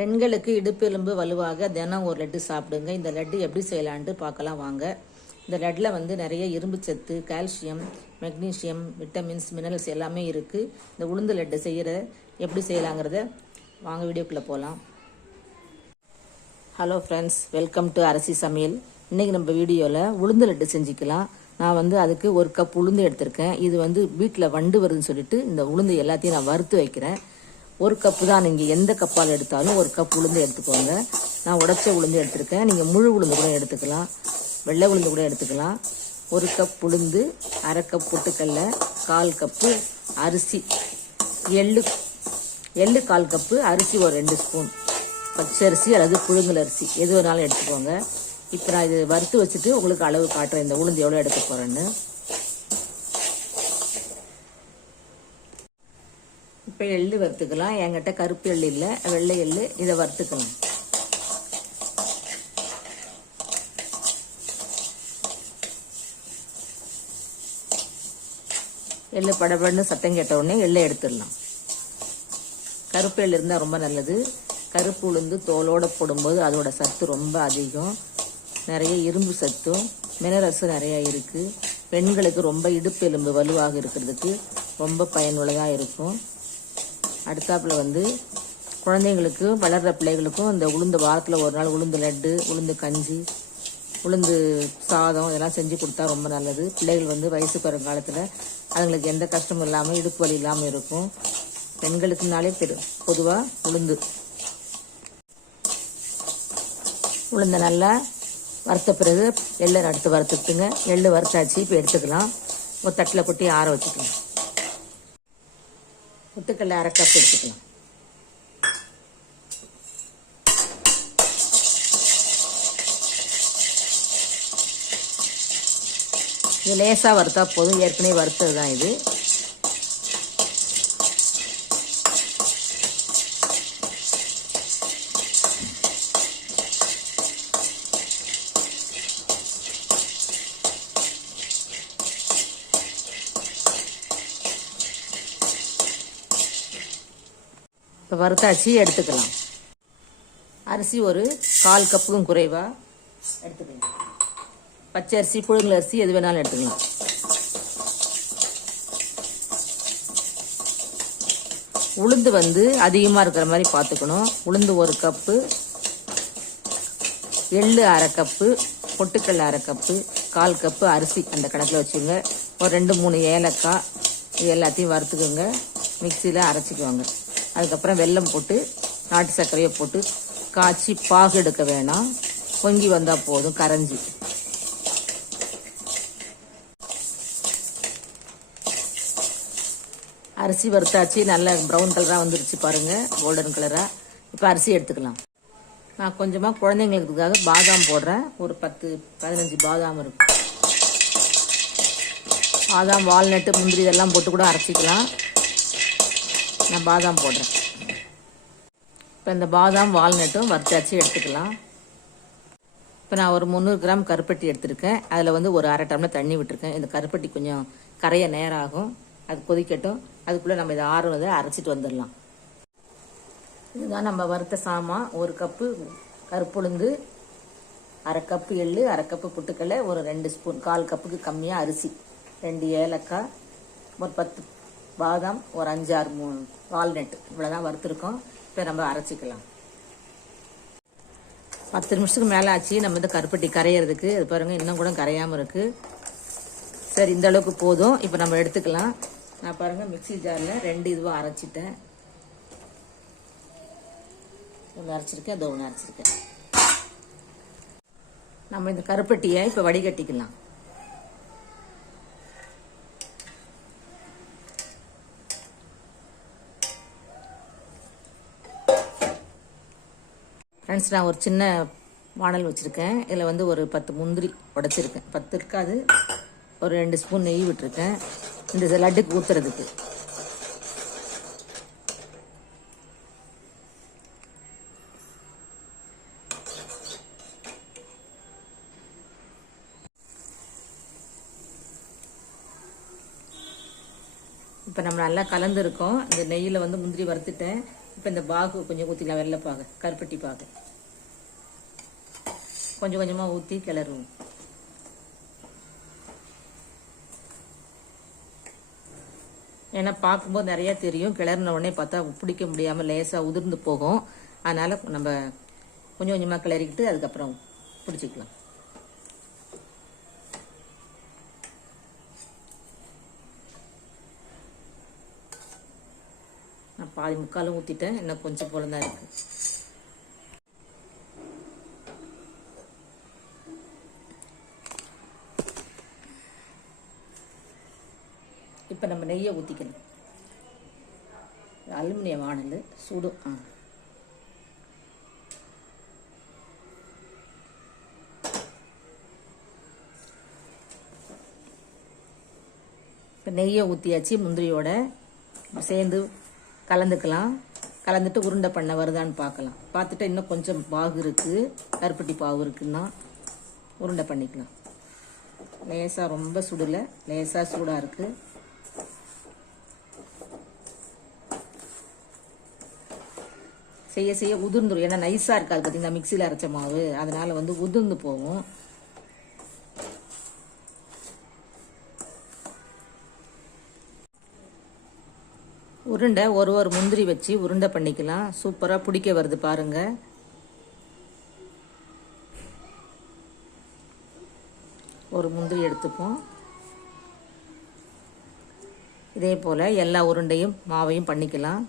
பெண்களுக்கு இடுப்பெலும்பு வலுவாக தினம் ஒரு லட்டு சாப்பிடுங்க. இந்த லட்டு எப்படி செய்யலான்ட்டு பார்க்கலாம் வாங்க. இந்த லட்டில் வந்து நிறைய இரும்பு சத்து கால்சியம் மெக்னீஷியம் விட்டமின்ஸ் மினரல்ஸ் எல்லாமே இருக்குது இந்த உளுந்து லட்டு செய்கிற எப்படி செய்யலாங்கிறத வாங்க வீடியோக்குள்ளே போகலாம் hello friends welcome to Arasi Samayal. இன்றைக்கி நம்ம வீடியோவில் உளுந்து லட்டு செஞ்சுக்கலாம். நான் வந்து அதுக்கு ஒரு கப் உளுந்து எடுத்திருக்கேன். இது வந்து வீட்டில் வண்டு வருதுன்னு சொல்லிட்டு இந்த உளுந்து எல்லாத்தையும் நான் வறுத்து வைக்கிறேன். ஒரு கப்பு தான். நீங்கள் எந்த கப்பால் எடுத்தாலும் ஒரு கப் உளுந்து எடுத்துக்கோங்க. நான் உடச்ச உளுந்து எடுத்திருக்கேன். நீங்கள் முழு உளுந்து கூட எடுத்துக்கலாம். வெள்ளை உளுந்து கூட எடுத்துக்கலாம். ஒரு கப் உளுந்து அரை கப் பொட்டுக்கடலை கால் கப்பு அரிசி எள்ளு எள்ளு கால் கப்பு அரிசி ஒரு ரெண்டு ஸ்பூன் பச்சரிசி அல்லது புழுங்கல் அரிசி எது வேணாலும் எடுத்துக்கோங்க. இப்போ நான் இது வறுத்து வச்சுட்டு உங்களுக்கு அளவு காட்டுறேன். இந்த உளுந்து எவ்வளோ எடுக்க போகிறேன்னு இப்போ எள்ளு வறுத்துக்கலாம். என்கிட்ட கருப்பு எள்ளு இல்லை வெள்ளை எள்ளு இதை வறுத்துக்கலாம் எள்ளு படபடன்னு சத்தம் கேட்ட உடனே எள்ளை எடுத்துடலாம். கருப்பு எள்ளு இருந்தால் ரொம்ப நல்லது. கருப்பு உளுந்து தோலோடு போடும்போது அதோட சத்து ரொம்ப அதிகம். நிறைய இரும்பு சத்தும் மினரல்ஸும் நிறைய இருக்குது பெண்களுக்கு ரொம்ப இடுப்பு எலும்பு வலுவாக இருக்கிறதுக்கு ரொம்ப பயனுள்ளதாக இருக்கும். அடுத்தாப்புல வந்து குழந்தைங்களுக்கு வளர்கிற பிள்ளைகளுக்கும் இந்த உளுந்து வாரத்தில் ஒரு நாள் உளுந்து லட்டு உளுந்து கஞ்சி உளுந்து சாதம் இதெல்லாம் செஞ்சு கொடுத்தா ரொம்ப நல்லது. பிள்ளைகள் வந்து வயசுக்கு வர காலத்தில் அதுங்களுக்கு எந்த கஷ்டமும் இல்லாமல் இடுப்பு வலி இல்லாமல் இருக்கும். பெண்களுக்குனாலே பெரு பொதுவாக உளுந்து. உளுந்த நல்லா வறுத்த பிறகு எள்ளை அடுத்து வறுத்துட்டுங்க எள்ளு வறுத்தாச்சு இப்போ எடுத்துக்கலாம். ஒரு தட்டில் கொட்டி ஆற வச்சுக்கலாம் முட்டுக்கல்ல அரை கப் எடுத்துக்கலாம் இது லேசாக வறுத்தா போதும். ஏற்கனவே வறுத்தது தான் இது. இப்போ வறுத்தாச்சு எடுத்துக்கலாம். அரிசி ஒரு கால் கப்புக்கும் குறைவாக எடுத்துக்கலாம். பச்சை அரிசி புழுங்கல் அரிசி எது வேணாலும் எடுத்துக்கலாம். உளுந்து வந்து அதிகமாக இருக்கிற மாதிரி பார்த்துக்கணும். உளுந்து ஒரு கப்பு எள்ளு அரை கப்பு பொட்டுக்கல் அரை கப்பு கால் கப்பு அரிசி அந்த கணக்கில் வச்சுங்க ஒரு ரெண்டு மூணு ஏலக்காய் இது எல்லாத்தையும் வறுத்துக்கோங்க. மிக்சியில் அரைச்சிக்குவாங்க. அதுக்கப்புறம் வெல்லம் போட்டு நாட்டு சர்க்கரையை போட்டு காய்ச்சி பாகு எடுக்க வேணாம். பொங்கி வந்தால் போதும் கரைஞ்சி. அரிசி வறுத்தாச்சு நல்ல ப்ரௌன் கலராக வந்துருச்சு பாருங்கள் கோல்டன் கலராக இப்போ அரிசி எடுத்துக்கலாம். நான் கொஞ்சமாக குழந்தைங்களுக்காக பாதாம் போடுறேன். ஒரு பத்து பதினஞ்சு பாதாம் இருக்கும் பாதாம் வால்நட்டு முந்திரி இதெல்லாம் போட்டு கூட அரைச்சிக்கலாம். நான் பாதாம் போடுறேன். இப்போ இந்த பாதாம் வால்நட்டும் வறுத்தாச்சு எடுத்துக்கலாம். இப்போ நான் ஒரு முந்நூறு கிராம் கருப்பட்டி எடுத்திருக்கேன். அதில் வந்து ஒரு அரை டம்ளர் தண்ணி விட்டுருக்கேன். இந்த கருப்பட்டி கொஞ்சம் கரைய நேரம் ஆகும் அது கொதிக்கட்டும். அதுக்குள்ளே நம்ம இதை ஆறுவதை அரைச்சிட்டு வந்துடலாம். இதுதான் நம்ம வறுத்த சாமான். ஒரு கப்பு கருப்புளுந்து அரை கப்பு எள்ளு அரை கப்பு புட்டுக்கடலை ஒரு ரெண்டு ஸ்பூன் கால் கப்புக்கு கம்மியாக அரிசி ரெண்டு ஏலக்காய் ஒரு பத்து பாதாம் ஒரு அஞ்சாறு மூணு வால்நட். இவ்வளோதான் வறுத்துருக்கோம். இப்போ நம்ம அரைச்சிக்கலாம். பத்து நிமிஷத்துக்கு மேலே ஆச்சு நம்ம இந்த கருப்பட்டி கரையிறதுக்கு. அது பாருங்கள் இன்னும் கூட கரையாமல் இருக்குது சரி இந்த அளவுக்கு போதும். இப்போ நம்ம எடுத்துக்கலாம். நான் பாருங்கள் மிக்ஸி ஜாரில் ரெண்டு இதுவாக அரைச்சிட்டேன். ஒன்று அரைச்சிருக்கேன் அதோ ஒன்று அரைச்சிருக்கேன். நம்ம இந்த கருப்பட்டியை இப்போ வடிகட்டிக்கலாம். ஃப்ரெண்ட்ஸ் நான் ஒரு சின்ன வானல் வச்சுருக்கேன். இதில் வந்து ஒரு பத்து முந்திரி உடைச்சிருக்கேன். பத்து இருக்காது ஒரு ரெண்டு ஸ்பூன் நெய் விட்டுருக்கேன். இந்த லட்டுக்கு ஊற்றுறதுக்கு இப்போ நம்ம நல்லா கலந்துருக்கோம். இந்த நெய்யில் வந்து முந்திரி வறுத்துட்டேன். இப்போ இந்த பாகு கொஞ்சம் ஊற்றிக்கலாம் வெள்ளைப்பாகு கருப்பட்டி பாகு. கொஞ்சம் கொஞ்சமாக ஊற்றி கிளறுவோம். ஏன்னா பார்க்கும்போது நிறையா தெரியும். கிளறின உடனே பார்த்தா பிடிக்க முடியாமல் லேசாக உதிர்ந்து போகும். அதனால் நம்ம கொஞ்சம் கொஞ்சமாக கிளறிக்கிட்டு அதுக்கப்புறம் பிடிச்சிக்கலாம். பாதி முக்காலும் ஊற்றிட்டேன் இன்னும் கொஞ்சம் போல தான் இருக்குது இப்போ நம்ம நெய்யை ஊற்றிக்கணும் அலுமினியம் வானல் சூடு ஆ. இப்போ நெய்யை ஊற்றியாச்சு முந்திரியோட சேர்ந்து கலந்துக்கலாம். கலந்துட்டு உருண்டை பண்ண வருதான்னு பார்க்கலாம். பார்த்துட்டு இன்னும் கொஞ்சம் பாகு இருக்குது கருப்பட்டி பாகு இருக்குன்னா உருண்டை பண்ணிக்கலாம். லேசாக ரொம்ப சுடலை. லேசாக சூடாக இருக்குது செய்ய செய்ய உதிர்ந்துடும் ஏன்னா நைஸாக இருக்காது பார்த்தீங்கன்னா மிக்சியில் அரைச்ச மாவு. அதனால் வந்து உதிர்ந்து போகும். உருண்டை ஒரு ஒரு முந்திரி வச்சு உருண்டை பண்ணிக்கலாம். சூப்பராக பிடிக்க வருது பாருங்கள் ஒரு முந்திரி எடுத்துப்போம். இதே போல் எல்லா உருண்டையும் மாவையும் பண்ணிக்கலாம்.